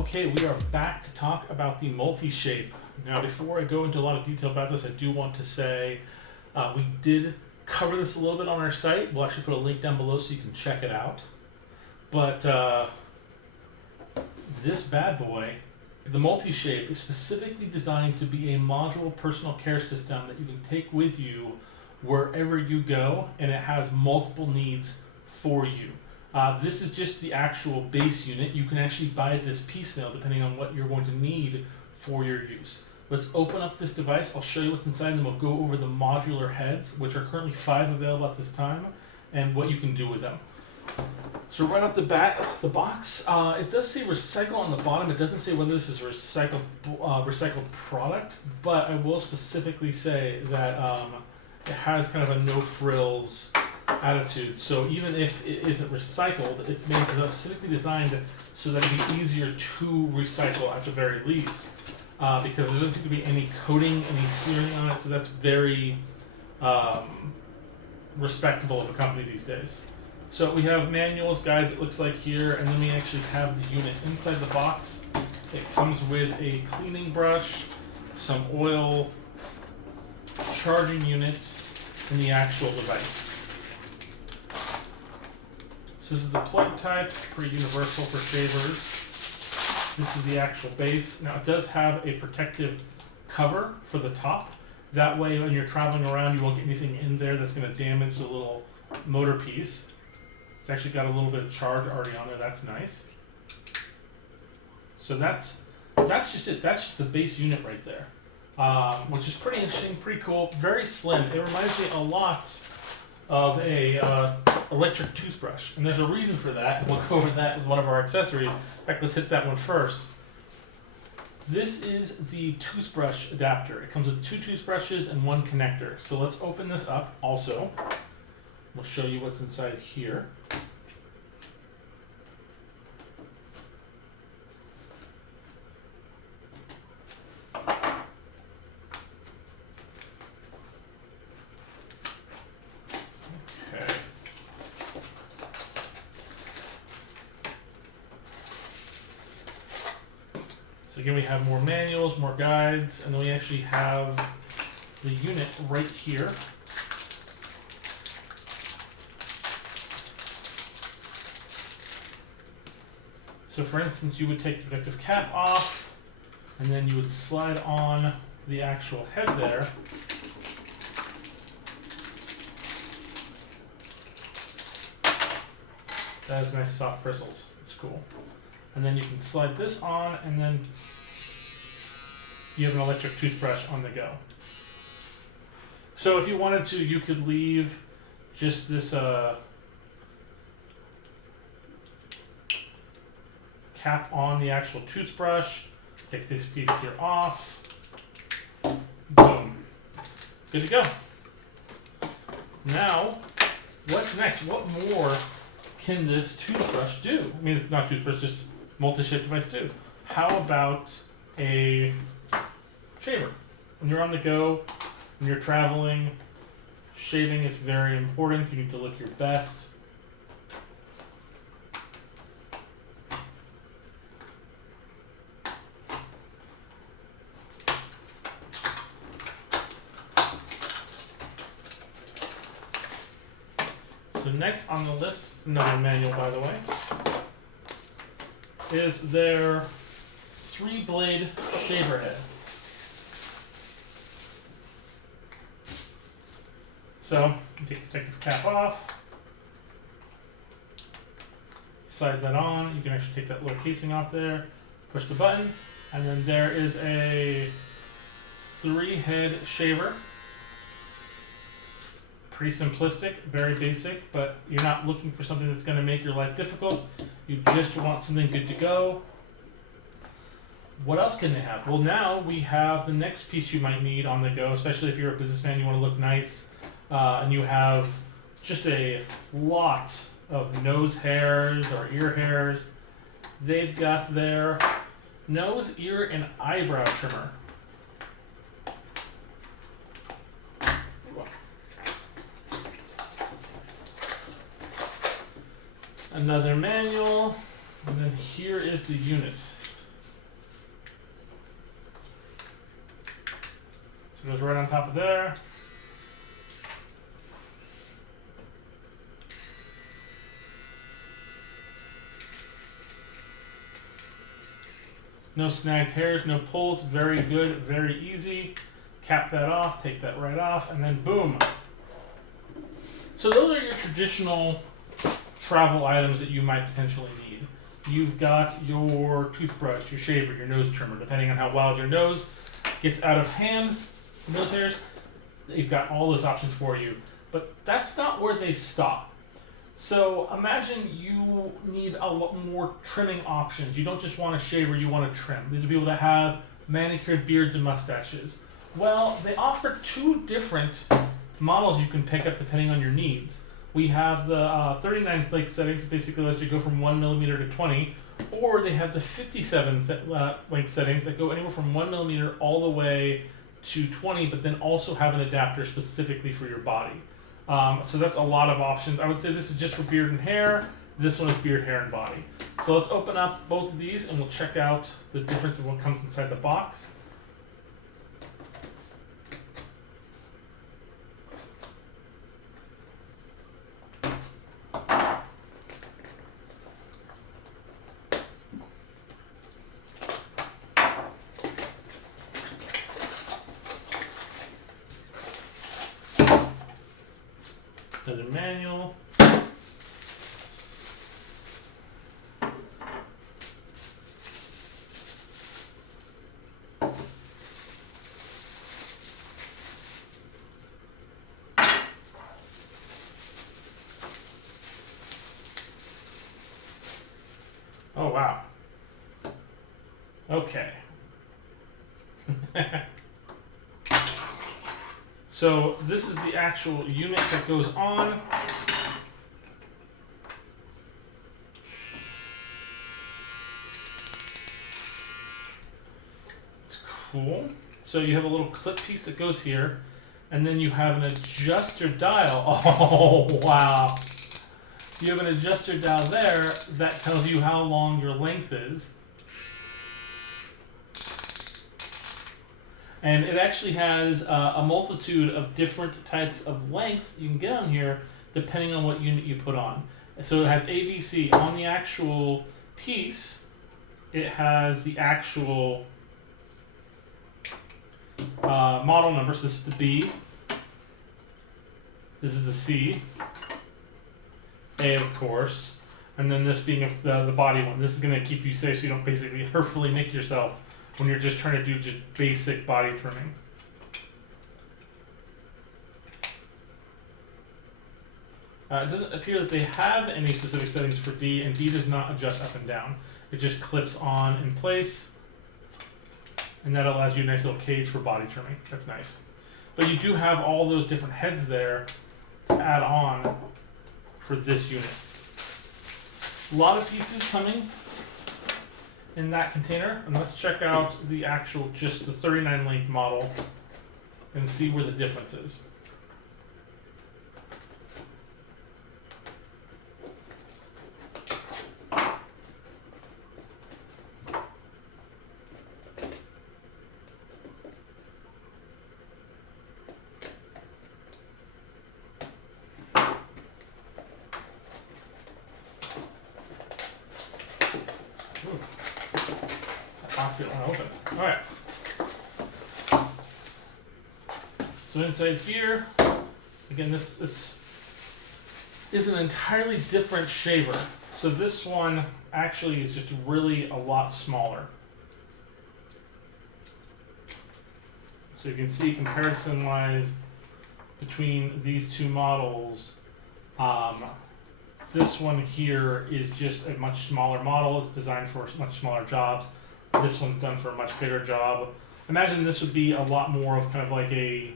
Okay, we are back to talk about the Multishape. Now, before I go into a lot of detail about this, I do want to say we did cover this a little bit on our site. We'll actually put a link down below so you can check it out. But this bad boy, the Multishape, is specifically designed to be a modular personal care system that you can take with you wherever you go, and it has multiple needs for you. This is just the actual base unit. You can actually buy this piecemeal depending on what you're going to need for your use. Let's open up this device. I'll show you what's inside, and then we'll go over the modular heads, which are currently 5 available at this time, and what you can do with them. So right off the bat, the box, it does say recycle on the bottom. It doesn't say whether this is recycled product, but I will specifically say that it has kind of a no frills attitude. So even if it isn't recycled, it's made specifically designed so that it'd be easier to recycle at the very least, because there doesn't seem to be any coating, any sealing on it. So that's very respectable of a company these days. So we have manuals, guides, it looks like here, and then we actually have the unit inside the box. It comes with a cleaning brush, some oil, charging unit, and the actual device. So this is the plug type, pretty universal for shavers. This is the actual base. Now it does have a protective cover for the top. That way when you're traveling around you won't get anything in there that's going to damage the little motor piece. It's actually got a little bit of charge already on there. That's nice. So that's just it. That's just the base unit right there, which is pretty interesting, pretty cool, very slim. It reminds me a lot of a electric toothbrush, and there's a reason for that. We'll go over that with one of our accessories. In fact, let's hit that one first. This is the toothbrush adapter. It comes with 2 toothbrushes and 1 connector. So let's open this up also. We'll show you what's inside here. Okay. So again, we have more manuals, more guides, and then we actually have the unit right here. So for instance, you would take the protective cap off, and then you would slide on the actual head there. That has nice soft bristles. It's cool. And then you can slide this on, and then you have an electric toothbrush on the go. So if you wanted to, you could leave just this cap on the actual toothbrush, take this piece here off, boom, good to go. Now, what's next? What more can this toothbrush do? I mean, not toothbrush, just Multishape device do. How about a shaver? When you're on the go, when you're traveling, shaving is very important. You need to look your best. So next on the list, another manual by the way, is their 3-blade shaver head. So you take the protective cap off, slide that on. You can actually take that little casing off there, push the button, and then there is a 3-head shaver. Pretty simplistic, very basic, but you're not looking for something that's going to make your life difficult. You just want something good to go. What else can they have? Well, now we have the next piece you might need on the go, especially if you're a businessman, you want to look nice, and you have just a lot of nose hairs or ear hairs. They've got their nose, ear, and eyebrow trimmer. Another manual, and then here is the unit. So it goes right on top of there. No snagged hairs, no pulls, very good, very easy. Cap that off, take that right off, and then boom. So those are your traditional travel items that you might potentially need. You've got your toothbrush, your shaver, your nose trimmer, depending on how wild your nose gets out of hand, nose hairs, you've got all those options for you. But that's not where they stop. So imagine you need a lot more trimming options. You don't just want a shaver, you want to trim. These are people that have manicured beards and mustaches. Well, they offer two different models you can pick up depending on your needs. We have the 39 length settings, basically lets you go from 1 millimeter to 20, or they have the 57 length settings that go anywhere from 1 millimeter all the way to 20, but then also have an adapter specifically for your body. So that's a lot of options. I would say this is just for beard and hair. This one is beard, hair, and body. So let's open up both of these and we'll check out the difference of what comes inside the box. The manual. Oh wow. Okay. So this is the actual unit that goes on. It's cool. So you have a little clip piece that goes here, and then you have an adjuster dial. Oh wow. You have an adjuster dial there that tells you how long your length is. And it actually has a multitude of different types of length you can get on here depending on what unit you put on. So it has ABC on the actual piece. It has the actual model number. So this is the B. This is the C. A, of course. And then this being the body one. This is going to keep you safe so you don't basically hurtfully nick yourself when you're just trying to do just basic body trimming. It doesn't appear that they have any specific settings for D, and D does not adjust up and down. It just clips on in place, and that allows you a nice little cage for body trimming. That's nice. But you do have all those different heads there to add on for this unit. A lot of pieces coming in that container, and let's check out the actual, just the 39 length model and see where the difference is. Box it when I open. Alright. So inside here, again, this is an entirely different shaver. So this one actually is just really a lot smaller. So you can see comparison-wise between these two models. This one here is just a much smaller model. It's designed for much smaller jobs. This one's done for a much bigger job. Imagine this would be a lot more of kind of like a,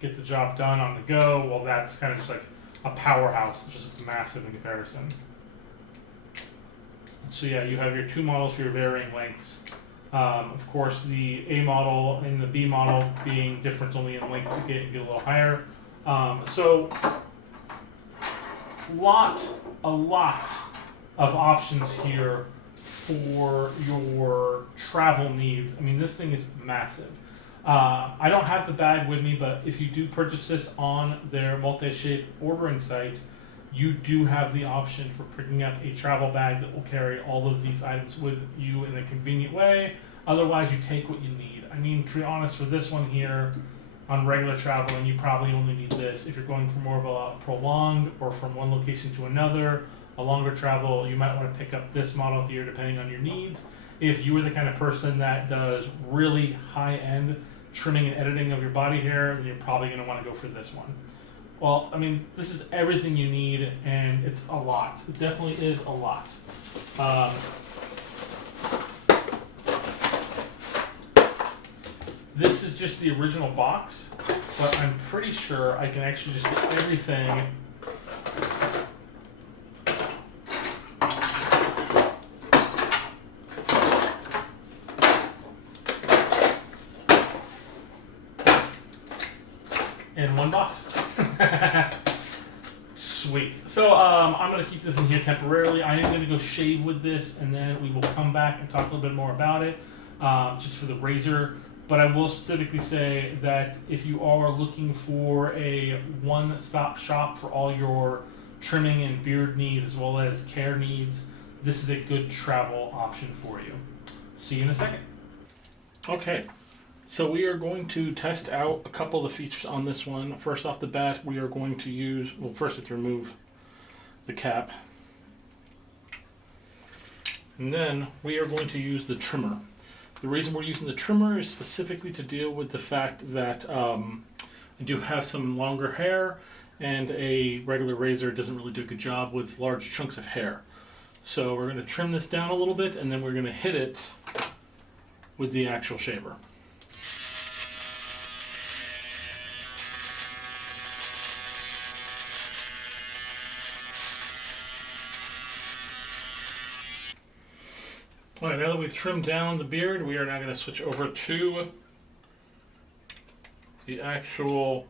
get the job done on the go. Well, that's kind of just like a powerhouse. It just looks massive in comparison. So yeah, you have your two models for your varying lengths. Of course, the A model and the B model being different only in length to get a little higher. So a lot of options here for your travel needs. I mean, this thing is massive. I don't have the bag with me, but if you do purchase this on their Multishape ordering site, you do have the option for picking up a travel bag that will carry all of these items with you in a convenient way. Otherwise, you take what you need. I mean, to be honest, for this one here, on regular traveling, you probably only need this. If you're going for more of a prolonged or from one location to another, a longer travel, you might want to pick up this model here depending on your needs. If you are the kind of person that does really high-end trimming and editing of your body hair, then you're probably going to want to go for this one. Well, I mean, this is everything you need, and it's a lot. It definitely is a lot. This is just the original box, but I'm pretty sure I can actually just get everything in one box. Sweet. So I'm going to keep this in here temporarily. I am going to go shave with this, and then we will come back and talk a little bit more about it, just for the razor. But I will specifically say that if you are looking for a one-stop shop for all your trimming and beard needs as well as care needs, this is a good travel option for you. See you in a second. Okay, so we are going to test out a couple of the features on this one. First off the bat, we are going to use, well, first we have to remove the cap. And then we are going to use the trimmer. The reason we're using the trimmer is specifically to deal with the fact that I do have some longer hair, and a regular razor doesn't really do a good job with large chunks of hair. So we're going to trim this down a little bit, and then we're going to hit it with the actual shaver. Alright, now that we've trimmed down the beard, we are now going to switch over to the actual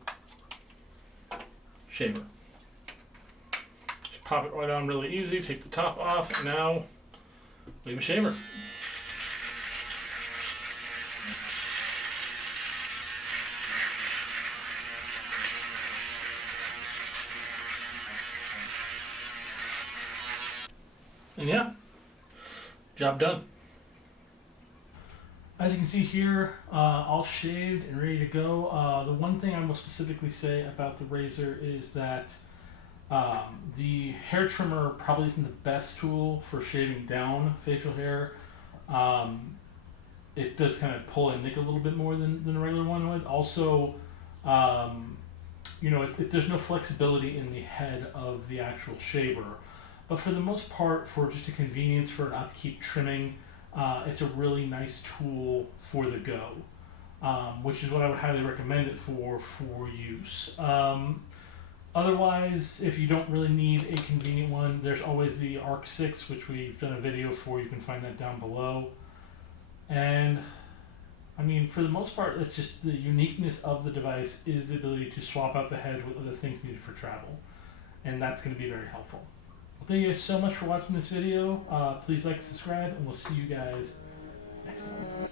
shaver. Just pop it right on really easy, take the top off, and now we have a shaver. And yeah, job done. As you can see here, all shaved and ready to go. The one thing I will specifically say about the razor is that the hair trimmer probably isn't the best tool for shaving down facial hair. It does kind of pull and nick a little bit more than a regular one would. Also, you know, there's no flexibility in the head of the actual shaver. But for the most part, for just a convenience for an upkeep trimming, it's a really nice tool for the go, which is what I would highly recommend it for use. Otherwise, if you don't really need a convenient one, there's always the Arc 6, which we've done a video for. You can find that down below. And I mean, for the most part, it's just the uniqueness of the device is the ability to swap out the head with other things needed for travel. And that's going to be very helpful. Well, thank you guys so much for watching this video. Please like and subscribe, and we'll see you guys next time.